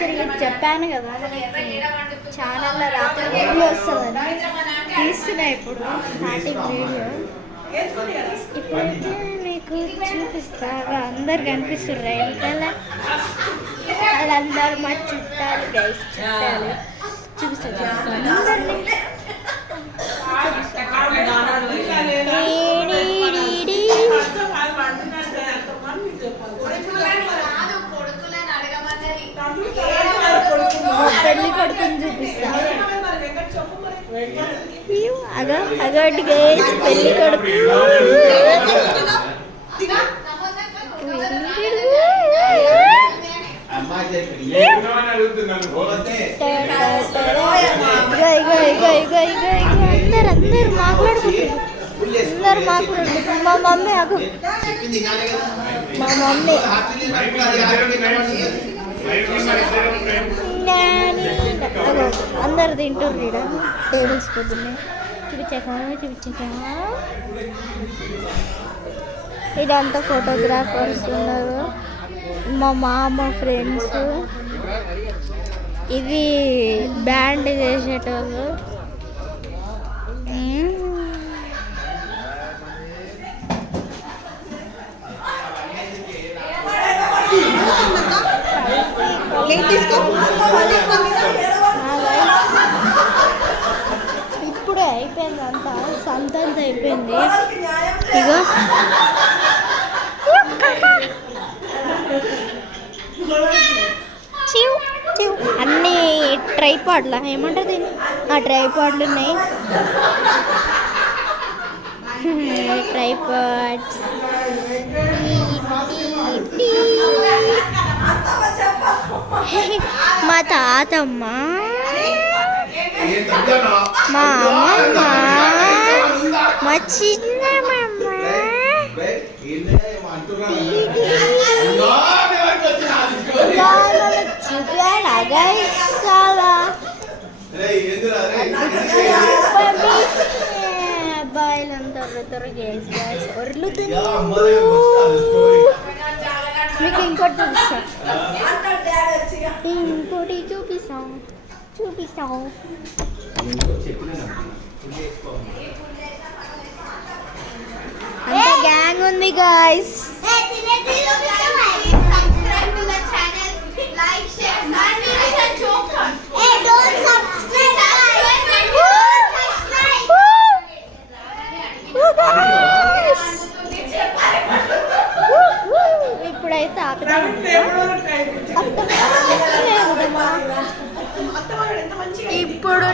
రాత్రి చెప్పాను కదా ఛానల్లో రాత్రి వీడియో వస్తుందని తీస్తున్నా ఇప్పుడు స్టార్టింగ్ వీడియో. ఇప్పుడైతే మీకు చూపిస్తా. అందరు కనిపిస్తుర్రా వెనకాల, వాళ్ళందరూ మా చుట్టాలు గైస్, చుట్టాలు. చూపిస్తా అందరినీ పెళ్లి కొడుకుని చూపిస్తా. అగోటి గైస్ పెళ్లి కొడుకు. అందరు మాట్లాడుకుంటారు. మా మమ్మీ అగు మా మమ్మీ అందరు తింటారు ఇక్కడ టేబుల్స్ పొద్దున్నే. చూపించాక ఇదంతా ఫోటోగ్రాఫర్స్ ఉన్నారు, మా మామ ఫ్రెండ్స్. ఇది బ్యాండ్ చేసేటోళ్ళు. ఇప్పుడే అయిపోయింది అంతా, సంత అయిపోయింది. ఇగో అన్నీ ట్రైపాడ్లా ఏమంటారు దీన్ని, ఆ ట్రైపాడ్లు ఉన్నాయి. ట్రైపాడ్స్ మా తాతమ్మ, మా అమ్మమ్మ, మా చిన్నమ్మ, అబ్బాయిలంతా మీకు ఇంకోటి చూపిస్తాం. అంత గ్యాంగ్ ఉంది గాయ్స్. ఇప్పుడైతే ఇప్పుడు